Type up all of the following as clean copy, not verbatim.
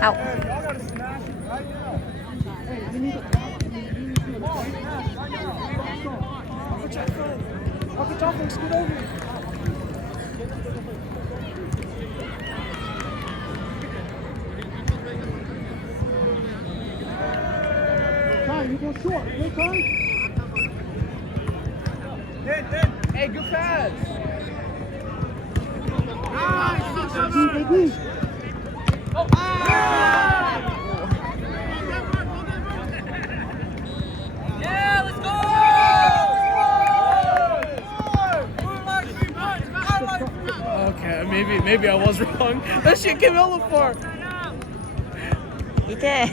Ow. Scoot over. You go short. Good time. Hey, good pass. Nice. Oh. Yeah, let's go. Okay, maybe I was wrong. That shit came out far. You did.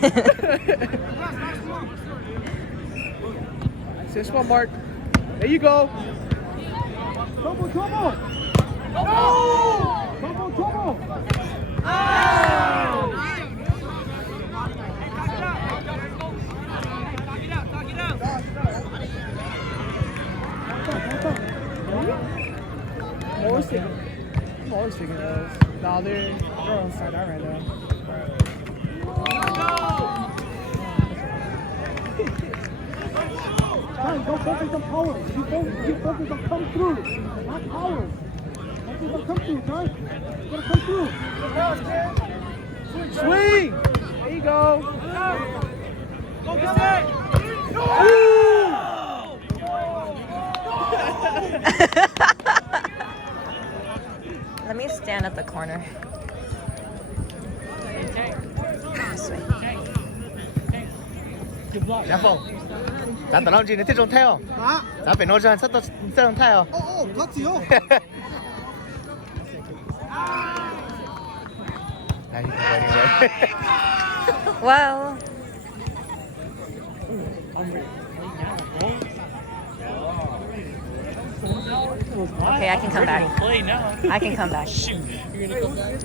This one, Mark. There you go. Trouble. No! Trouble. Oh! I'm always thinking those. Nah, they're on side out right now. Don't focus on power. You focus on come through, not power. Focus on come through, guys. You gotta come through. Swing! There you go. Focus it! Let me stand at the corner. Sweet. Dạ Phong,咱等陣你即種睇哦，咱邊攞張出到即種睇哦。哦，他只哦。Well. Okay, I can come back. I can come back. Shoot. You're gonna come back.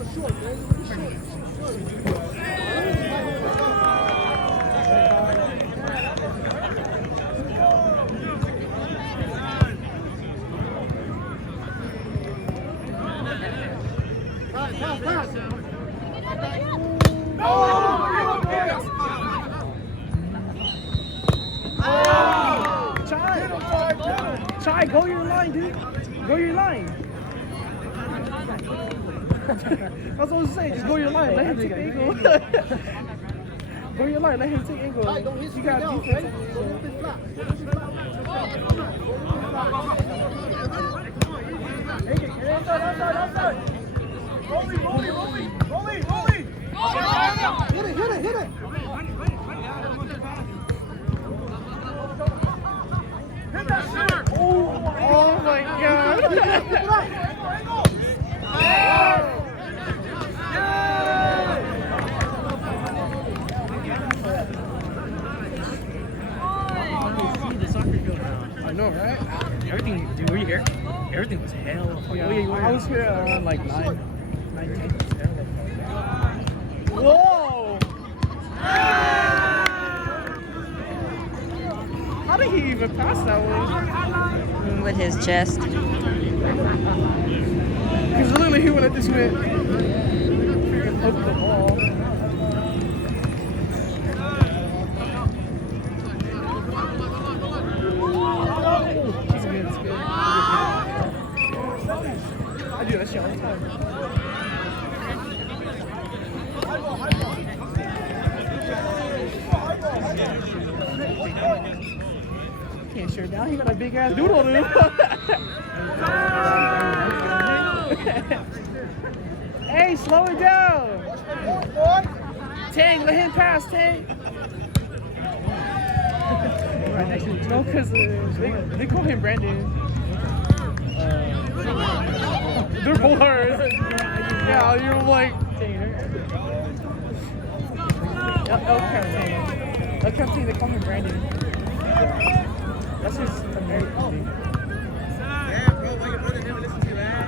Chai, go your line, dude. Go your line. That's what I was saying. Just go your line. Let him take the angle. Go your line. Let him take angle. You got defense. Rolling. Hit it. Oh my God! I know, right? Everything, dude, were you here? Everything was hell. Yeah, I was here around like 9, 10. Whoa! How did he even pass that one? With his chest. Because literally he went at this man. Freaking hooked the ball. It's good. I do that shit all the time. Can't share down. He got a big ass doodle, dude. Hey, slow it down. Tang, let him pass, Tang. No, because they call him Brandon. They're both hers. Yeah, you're like. El Captain, they call him Brandon. That's his American name. Yeah, bro, why your brother never listen to you, man?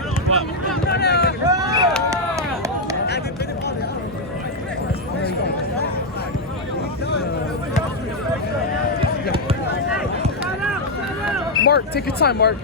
Mark, take your time, Mark.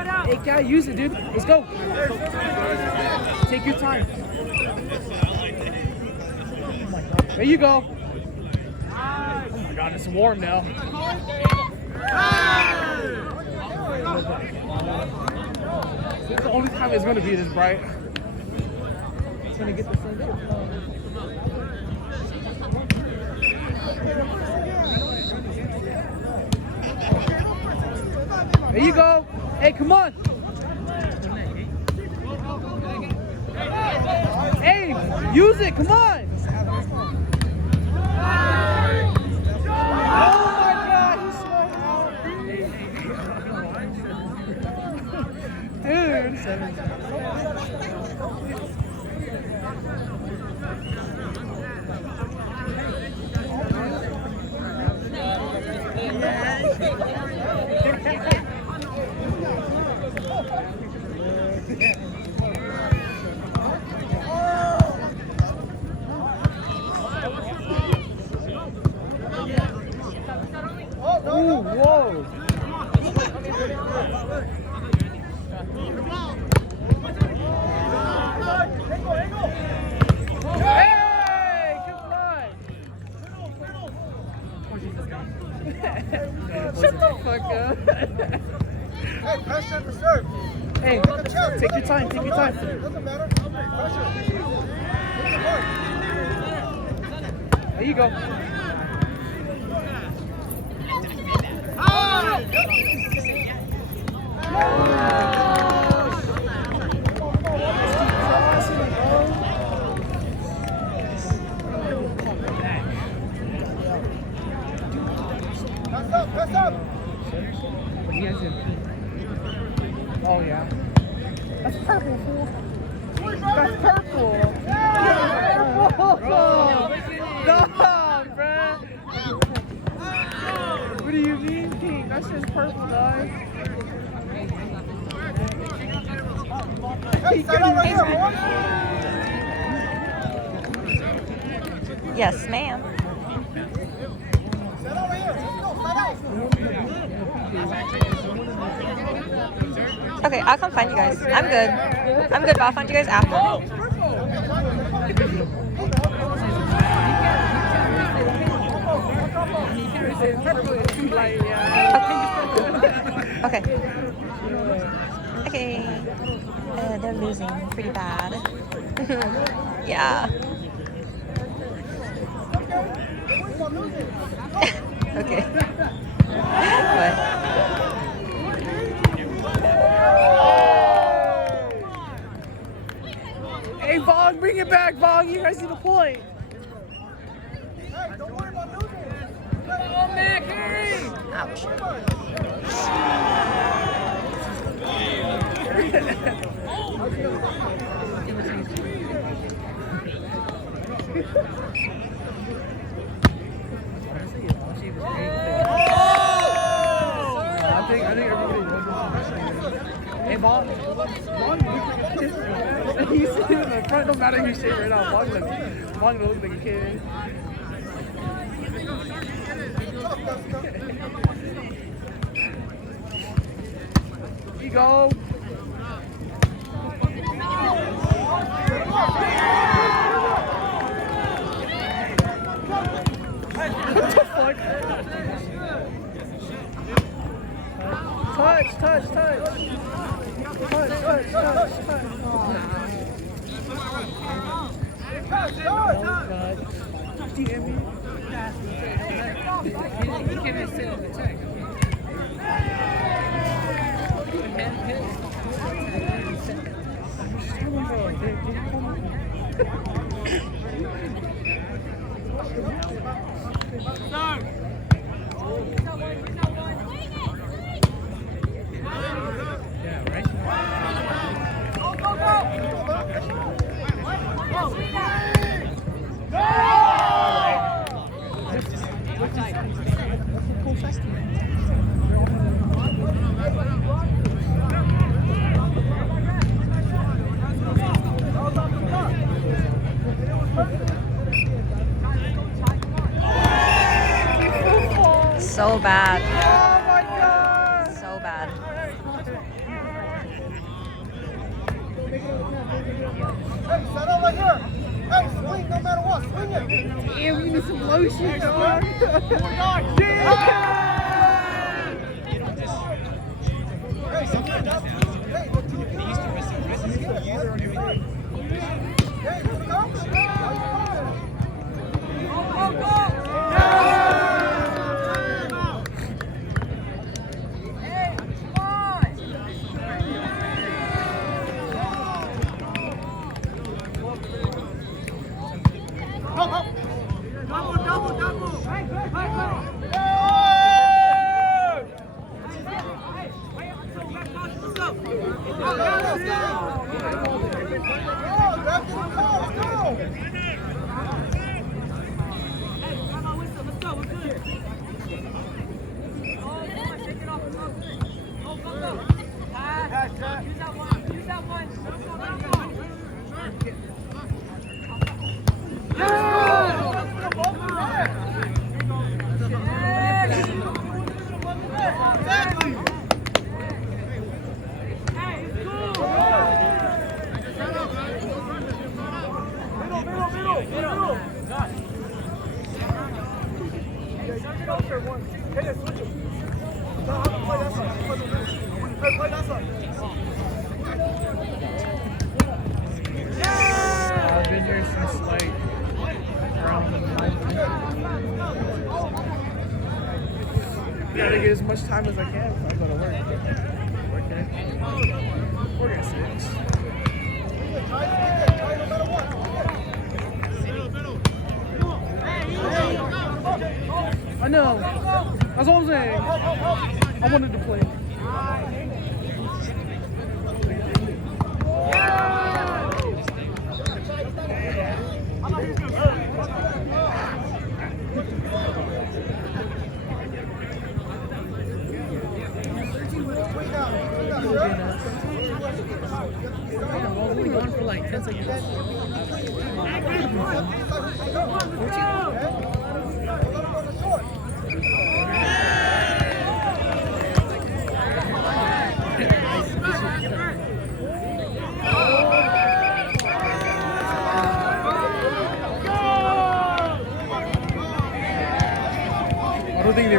Hey, gotta use it, dude. Let's go. Take your time. There you go. Oh my God, it's warm now. This is the only time it's gonna be this bright. It's gonna get the sun. There you go. Hey, come on. Hey, use it. Come on. Oh my God, he's so out. Dude. Ooh, whoa. Hey, good line. Shut the fuck up. Hey, pressure to serve. Hey, take your time, take your time. Doesn't matter. Pressure. There you go. Press up. Oh yeah. That's purple, fool. That's purple. Dog, bruh. What do you mean, King? That's just purple, guys. Hey, set over here, boy. Yes, ma'am. Set over here. Let's go. Set out. Okay, I'll come find you guys. I'm good. I'm good, but I'll find you guys after. Okay. Okay. They're losing pretty bad. Yeah. Okay. What? Hey, Vaughn, bring it back, Vaughn. You guys need a point. Hey, don't worry about losing. Oh, man, Harry. Ouch. I think everybody knows this. Hey, Vaughn, he's sitting in the front. No matter who's shaving right now, Vaughn gonna look like a kid. Here you go. What the fuck? Touch. Touch. Damn it. So bad. Oh my God. So bad. get some lotion, dog. I've been here since like around 9. Gotta get as much time as I can if I go to work. Work at 6. I know. That's what I'm saying. I wanted to play. Well, we were gone for like 10 seconds. I don't think they